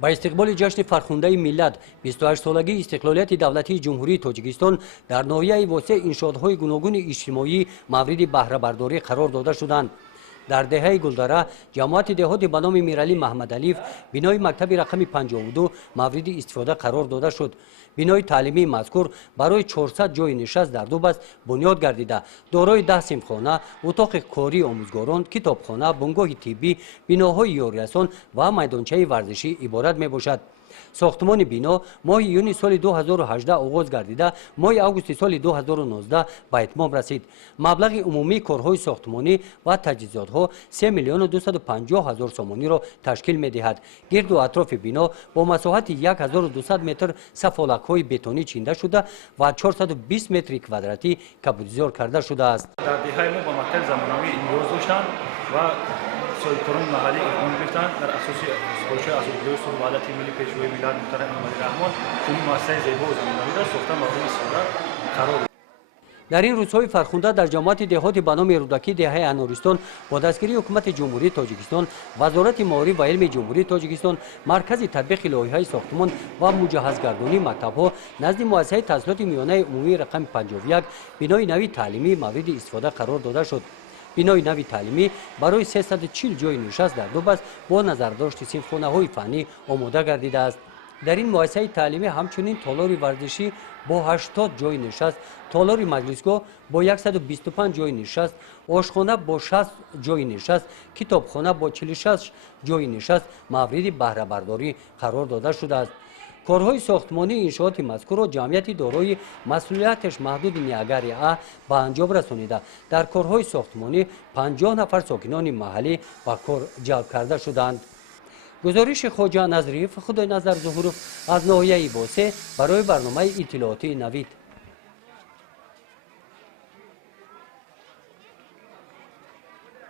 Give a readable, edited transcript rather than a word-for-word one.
با استقبال جشن فرخنده ملت 28 سالگی استقلالیت دولتی جمهوری تاجیکستان در ناحیه واسع انشاءهای گوناگون اجتماعی مورد بهره برداری قرار داده شدند. در دهه گلدره جماعت دهات به نام میرعلی محمد علیف بنای مکتب رقم 52 مورد استفاده قرار داده شد. بنای تعلیمی مذکور برای 400 جای نشست در دو بست بنیاد گردیده دارای 10 صنفخانه، اتاق کاری آموزگاران، کتابخانه، بنگاه طبی، بناهای یاریرسان و میدانچه ورزشی عبارت می باشد. ساختمان بنا ماه یونی سال 2018 آغاز گردیده ماه اوگوست سال 2019 به اتمام رسید. مبلغ عمومی کارهای ساختمانی و تجهیزاتها 3,250,000 سومانی را تشکیل می‌دهد. گرد و اطراف بنا با مساحت 1200 متر سفالک‌های بتونی چینده شده و 420 متر کوادراتی کبودزار کرده شده است. در دهه ما با مکتب زمانوی نیاز داشتند و سایکاران محلی اقدام گرفتند در اساس پروژه اساسیات وحدت ملی پیشروی میلاد محترم امامزاده رحمان چنین مؤسسه زیبا و زمینه‌ای را ساختن مورد استفاده قرار داد. در این روزهای فرخنده در جماعت دهات به نام رودکی دهه انارستان با دستگیری حکومت جمهوری تاجیکستان، وزارت معارف و علم جمهوری تاجیکستان، مرکز تطبیق لایحه‌های ساختمان و مجهزگردانی مکتب‌ها نزد مؤسسه تحصیلات میانه عمومی رقم 51 بنای نوی تعلیمی مورد استفاده قرار داده شد. بنای نوی تعلیمی برای 340 جای نشست در دو بست با نظرداشت صنفخانه‌های فنی آماده گردیده است. در این مؤسسه تعلیمی همچنین تالار ورزشی با 80 جای نشست، تالار مجلسگاه با 125 جای نشست، آشخانه با 60 جای نشست، کتابخانه با 46 جای نشست مورد بهره برداری قرار داده شده است. کارهای ساختمانی انشاءات مذکور را جمعیت دارای مسئولیتش محدود نیاگری به انجام رسانیده در کارهای ساختمانی 50 نفر ساکنان محلی به کار جلب کرده شدند. گزارش خواجه نظریف خدای نظر ظهورов از ناحیه باسه برای برنامه اطلاعاتی نوید.